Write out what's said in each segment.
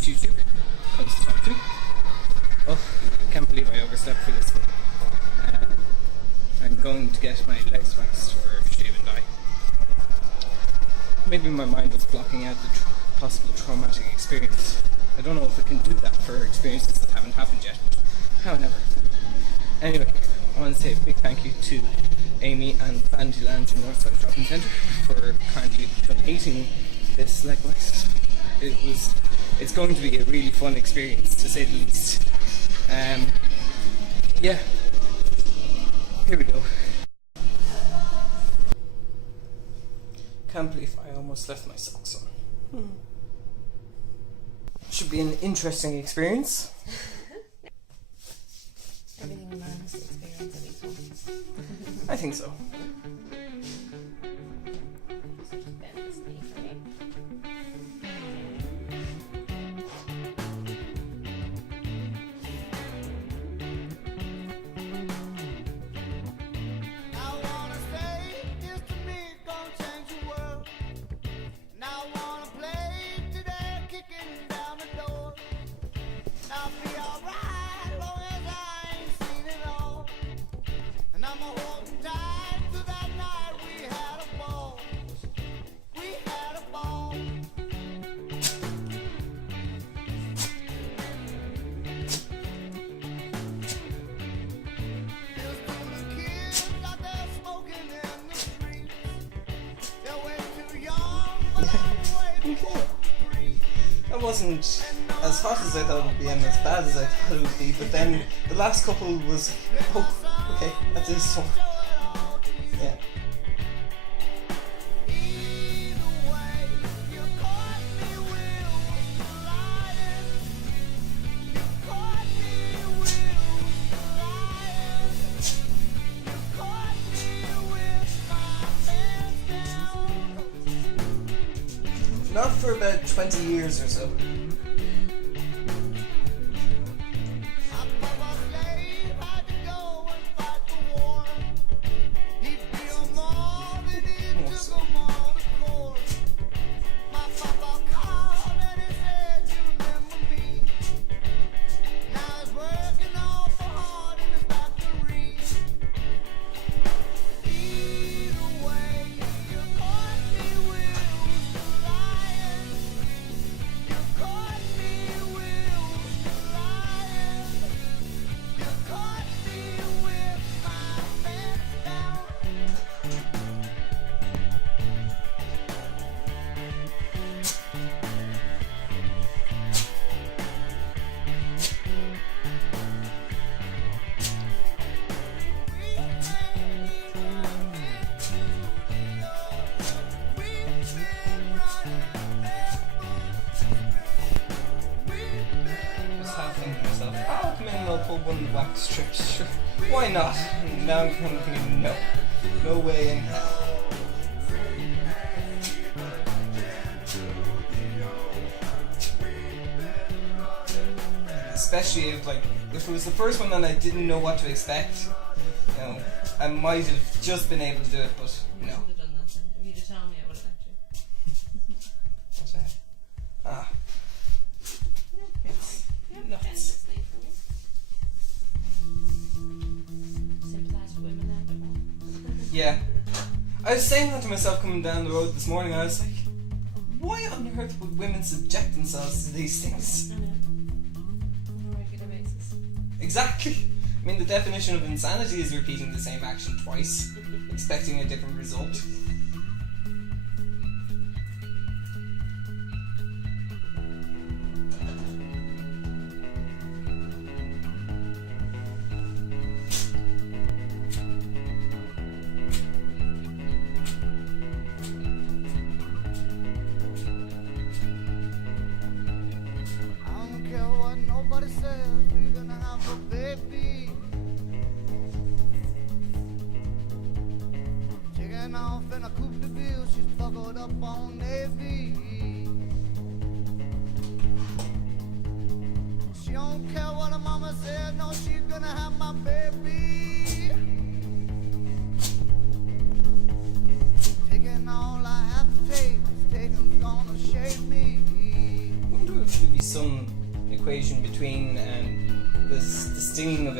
It's YouTube. Comes to talk to me. Oh, I can't believe I overslept for this one. I'm going to get my legs waxed for shave and dye. Maybe my mind was blocking out the possible traumatic experience. I don't know if I can do that for experiences that haven't happened yet. However, anyway, I want to say a big thank you to Amy and Vandy Lounge in Northside Shopping Centre for kindly donating this leg wax. It's going to be a really fun experience, to say the least. Yeah, here we go. Can't believe I almost left my socks on. Should be an interesting experience. Everything a man has to experience at least once. I think so. Bend this knee for me. That wasn't as hot as I thought it would be and as bad as I thought it would be, but then the last couple was, oh, okay, that is so, yeah. Not for about 20 years or so. I'll pull one of the wax strips. Sure. Why not? Now I'm thinking, no way in hell. Especially if it was the first one and I didn't know what to expect, I might have just been able to do it, but no. You should have done that then. If you'd have told me, I would have let you. What's that? It's nuts. Sympathise with women there a bit more. Yeah. I was saying that to myself coming down the road this morning. I was like, why on earth would women subject themselves to these things? I know. On a regular basis. Exactly. I mean, the definition of insanity is repeating the same action twice, expecting a different result. Off in a coupe de ville, she's buckled up on Navy. She don't care what her mama said, no, she's gonna have my baby. Taking all I have to take, taking gonna shave me. I wonder if she'd be be some equation between the stinging of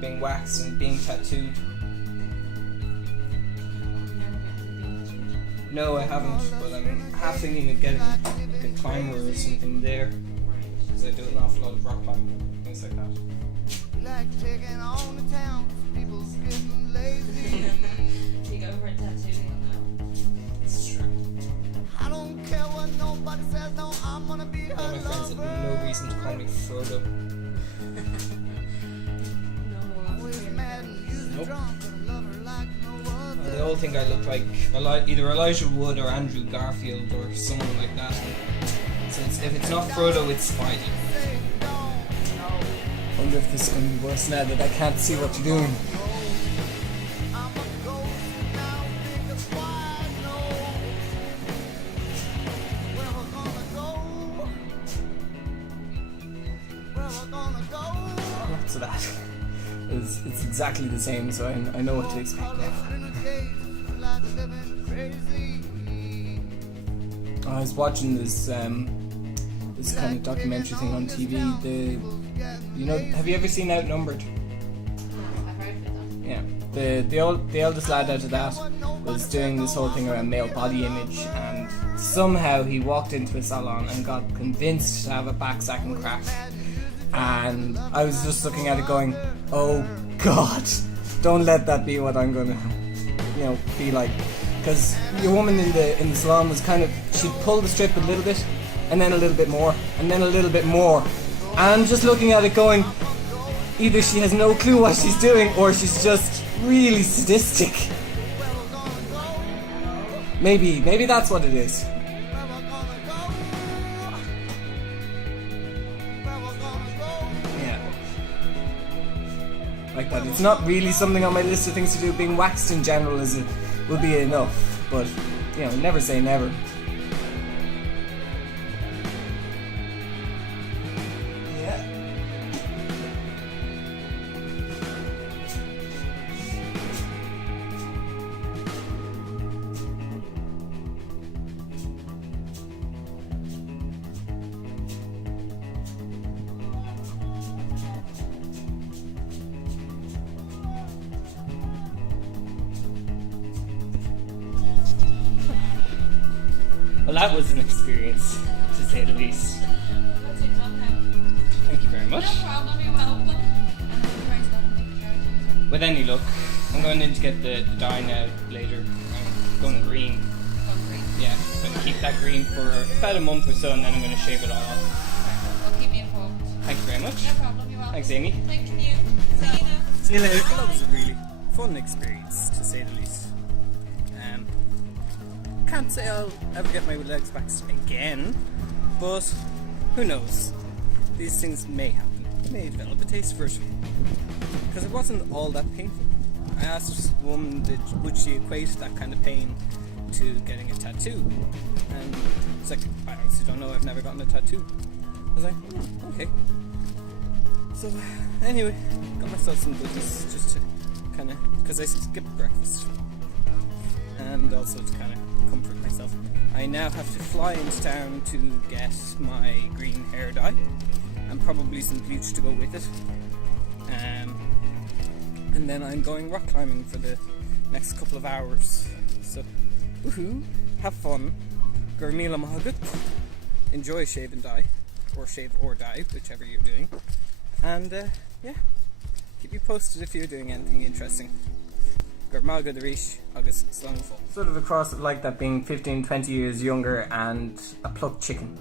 being waxed and being tattooed. No, I haven't, but I'm half thinking of getting like a climber or something there, because I do an awful lot of rock climbing, things like that. Like taking on the town, people's getting lazy. You go for a tattooing now. It's true. I don't care what nobody says, no, I'm gonna be her All my friends have lover. no reason to call me Frodo. No, Always mad and usually Nope. drunk, but I love her like no other. They all think I look like either Elijah Wood or Andrew Garfield or someone like that. So if it's not Frodo, it's Spidey. Say don't know. I wonder if this is going to be worse now that I can't see what you're doing. I'm a ghost now, because why no? Where we're gonna go? Where we're gonna go? So that it's exactly the same, so I know what to expect now. Locked in a cage, like living crazy. I was watching this kind of documentary thing on TV. Have you ever seen Outnumbered? I've heard of it Yeah. The eldest lad out of that was doing this whole thing around male body image, and somehow he walked into a salon and got convinced to have a back sack and crack. And I was just looking at it going, oh God, don't let that be what I'm gonna, be like. Because the woman in the salon was kind of, she'd pull the strip a little bit, and then a little bit more, and then a little bit more. And I'm just looking at it going, either she has no clue what she's doing, or she's just really sadistic. Maybe that's what it is. Yeah. Like that. It's not really something on my list of things to do. Being waxed in general will be enough, but never say never. Yeah. Well, that was an experience, to say the least. What's your job now? Thank you very much. No problem, you're welcome. And I'm trying to go and take care of With any luck, I'm going in to get the dye now later. I'm going green. Hungry. Yeah, I'm going to keep that green for about a month or so, and then I'm going to shave it all off. Well, keep me informed. Thank you very much. No problem, you're welcome. Thanks, Amy. Thank you. See you now. See you later. That was a really fun experience, to say the least. Can't say I'll ever get my legs back again, but who knows? These things may happen. I may develop a taste for it, because it wasn't all that painful. I asked the woman, would she equate that kind of pain to getting a tattoo, and it's like, I honestly don't know. I've never gotten a tattoo. I was like, okay. So anyway, got myself some goodies just to kind of, because I skipped breakfast, and also to kind of comfort myself. I now have to fly into town to get my green hair dye and probably some bleach to go with it, and then I'm going rock climbing for the next couple of hours. So woohoo, have fun, Gurmila Mahagut, enjoy shave and dye, or shave or dye, whichever you're doing, and keep you posted if you're doing anything interesting. Gurmalga Darish, August Slangful. Sort of across it like that, being 15, 20 years younger and a plucked chicken.